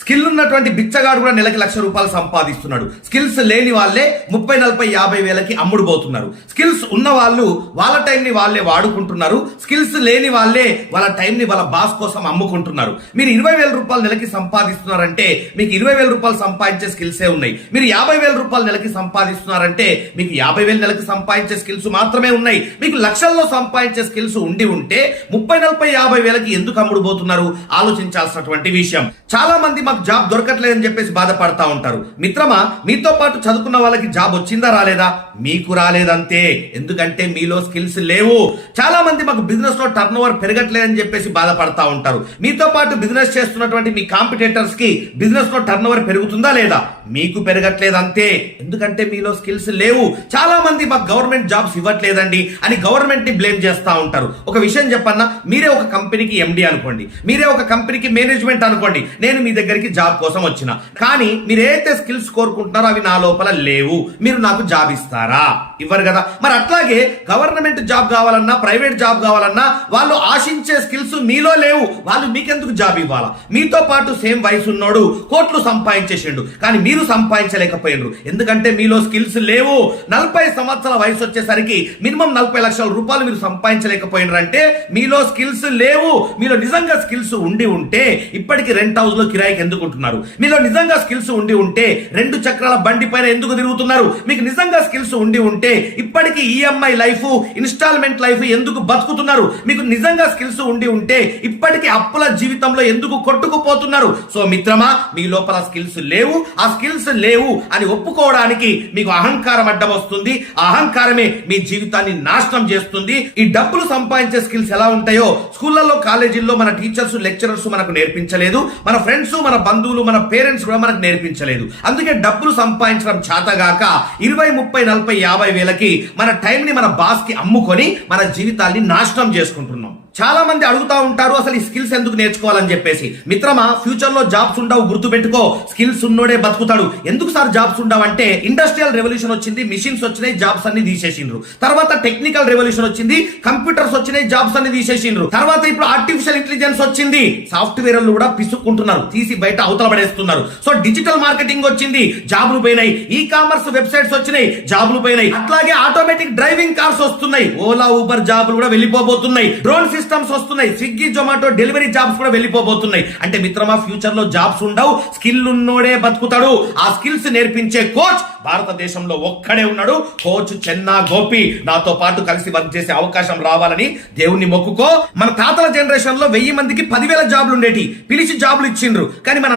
Skill ఉన్నటువంటి బిచ్చగాడు కూడా నెలకి ₹1,00,000 సంపాదిస్తున్నాడు. స్కిల్స్ లేని వాళ్ళే 30, 40, 50 వేలకి అమ్ముడుపోతున్నారు. స్కిల్స్ ఉన్న వాళ్ళు వాళ్ళ టైంని వాళ్ళే వాడుకుంటున్నారు. స్కిల్స్ లేని వాళ్ళే వాళ్ళ టైంని వాళ్ళ బాస్ కోసం అమ్ముకుంటున్నారు. మీరు ₹20,000 నెలకి సంపాదిస్తున్నారంటే మీకు ₹20,000 సంపాదించే స్కిల్సే ఉన్నాయి. మీరు ₹50,000 నెలకి సంపాదిస్తున్నారంటే మీకు 50,000 నెలకి సంపాదించే స్కిల్స్ మాత్రమే ఉన్నాయి. మీకు లక్షల్లో సంపాదించే స్కిల్స్ ఉండి ఉంటే 30, 40, 50 వేలకి ఎందుకు అమ్ముడుపోతున్నారు? ఆలోచించాల్సినటువంటి విషయం. చాలా మంది మాకు జాబ్ దొరకట్లేదని చెప్పేసి బాధపడతా ఉంటారు. మిత్రమా, మీతో పాటు చదువుకున్న వాళ్ళకి జాబ్ వచ్చిందా రాలేదా? మీకు రాలేదంతే. ఎందుకంటే మీలో స్కిల్స్ లేవు. చాలా మంది మాకు బిజినెస్ లో టర్న్ ఓవర్ పెరగట్లేదని చెప్పేసి బాధపడతా ఉంటారు. మీతో పాటు బిజినెస్ చేస్తున్నటువంటి మీ కాంపిటేటర్స్ కి బిజినెస్ లో టర్న్ ఓవర్ పెరుగుతుందా లేదా? మీకు పెరగట్లేదు అంతే. ఎందుకంటే మీలో స్కిల్స్ లేవు. చాలా మంది మాకు గవర్నమెంట్ జాబ్స్ ఇవ్వట్లేదండి అని గవర్నమెంట్ ని బ్లేమ్ చేస్తా ఉంటారు. ఒక విషయం చెప్పన్నా, మీరే ఒక కంపెనీకి ఎండి అనుకోండి, మీరే ఒక కంపెనీకి మేనేజ్మెంట్ అనుకోండి. నేను మీ దగ్గరికి జాబ్ కోసం వచ్చిన, కానీ మీరైతే స్కిల్స్ కోరుకుంటున్నారో అవి నా లోపల లేవు. మీరు నాకు జాబ్ ఇస్తారా? ఇవ్వరు కదా. మరి అట్లాగే గవర్నమెంట్ జాబ్ కావాలన్నా ప్రైవేట్ జాబ్ కావాలన్నా వాళ్ళు ఆశించే స్కిల్స్ మీలో లేవు. వాళ్ళు మీకెందుకు జాబ్ ఇవ్వాలా? మీతో పాటు సేమ్ వయసు ఉన్నోడు కోట్లు సంపాదించేసిండు, కానీ మీరు సంపాదించలేకపోయినరు. ఎందుకంటే మీలో స్కిల్స్ లేవు. 40 సంవత్సరాల వయసు వచ్చేసరికి మినిమం ₹40 లక్షలు మీరు సంపాదించలేకపోయినారు అంటే మీలో స్కిల్స్ లేవు. మీలో నిజంగా స్కిల్స్ ఉండి ఉంటే ఇప్పటికి రెంట్ హౌస్ లో కిరాయికి ఎందుకు ఉంటున్నారు? మీలో నిజంగా స్కిల్స్ ఉండి ఉంటే 2 చక్రాల బండి పైన ఎందుకు తిరుగుతున్నారు? మీకు నిజంగా స్కిల్స్ ఉండి ఉంటే ఇప్పటికి ఈఎంఐ లైఫ్, ఇన్స్టాల్మెంట్ లైఫ్ ఎందుకు బతుకుతున్నారు? మీకు నిజంగా స్కిల్స్ ఉండి ఉంటే ఇప్పటికి అప్పుల జీవితంలో ఎందుకు కొట్టుకుపోతున్నారు? సో మిత్రమా, మీ లోపల స్కిల్స్ లేవు. ఆ స్కిల్స్ లేవు అని ఒప్పుకోవడానికి మీకు అహంకారం అడ్డం వస్తుంది. ఆ అహంకారమే మీ జీవితాన్ని నాశనం చేస్తుంది. ఈ డబ్బులు సంపాదించే స్కిల్స్ ఎలా ఉంటాయో స్కూళ్లలో, కాలేజీల్లో మన టీచర్స్, లెక్చరర్స్ మనకు నేర్పించలేదు. మన ఫ్రెండ్స్, మన బంధువులు, మన పేరెంట్స్ కూడా మనకు నేర్పించలేదు. అందుకే డబ్బులు సంపాదించడం చేతగాక 20, 30, 40, 50 వేలకి మన టైం ని మన బాస్ కి అమ్ముకొని మన జీవితాన్ని నాశనం చేసుకుంటున్నాం. చాలా మంది అడుగుతా ఉంటారు, అసలు ఈ స్కిల్స్ ఎందుకు నేర్చుకోవాలని చెప్పేసి. మిత్రమా, ఫ్యూచర్ లో జాబ్స్ ఉండవు, గుర్తుపెట్టుకో. స్కిల్స్ ఉన్నోడే బతుకుతాడు. ఎందుకు సార్ జాబ్స్ ఉండవంటే, ఇండస్ట్రియల్ రెవల్యూషన్ వచ్చింది, మిషన్స్ వచ్చినాయి, జాబ్స్ అన్ని తీసేసిండ్రు. తర్వాత టెక్నికల్ రెవల్యూషన్ వచ్చింది, కంప్యూటర్స్ వచ్చినాయి, జాబ్స్ అన్ని తీసేసిండ్రు. తర్వాత ఇప్పుడు ఆర్టిఫిషియల్ ఇంటెలిజెన్స్ వచ్చింది, సాఫ్ట్వేర్లు కూడా పిసుక్కుంటున్నారు, తీసి బయట అవతల పడేస్తున్నారు. సో డిజిటల్ మార్కెటింగ్ వచ్చింది, జాబ్లు పోయినాయి. ఈ కామర్స్ వెబ్సైట్స్ వచ్చినాయి, జాబ్లు పోయినాయి. అట్లాగే ఆటోమేటిక్ డ్రైవింగ్ కార్స్ వస్తున్నాయి, ఓలా, ఊబర్ జాబ్లు కూడా వెళ్ళిపోబోతున్నాయి. డ్రోన్ సిస్టమ్స్ వస్తున్నాయి, స్విగ్గీ, జొమాటో డెలివరీ జాబ్స్ కూడా వెళ్ళిపోబోతున్నాయి. అంటే మిత్రమా, ఫ్యూచర్ లో జాబ్స్ ఉండవు, స్కిల్ ఉన్నోడే బతుకుతాడు. ఆ స్కిల్స్ నేర్పించే కోచ్ భారతదేశంలో ఒక్కడే ఉన్నాడు. కోచ్ చెన్నా గోపి. నాతో పాటు కలిసి వర్క్ చేసే అవకాశం రావాలని దేవుణ్ణి మొక్కుకో. మన తాతల జనరేషన్ లో 1000 మందికి 10,000 జాబ్లు ఉండేటి, పిలిచి జాబ్లు ఇచ్చిండ్రు. కానీ మన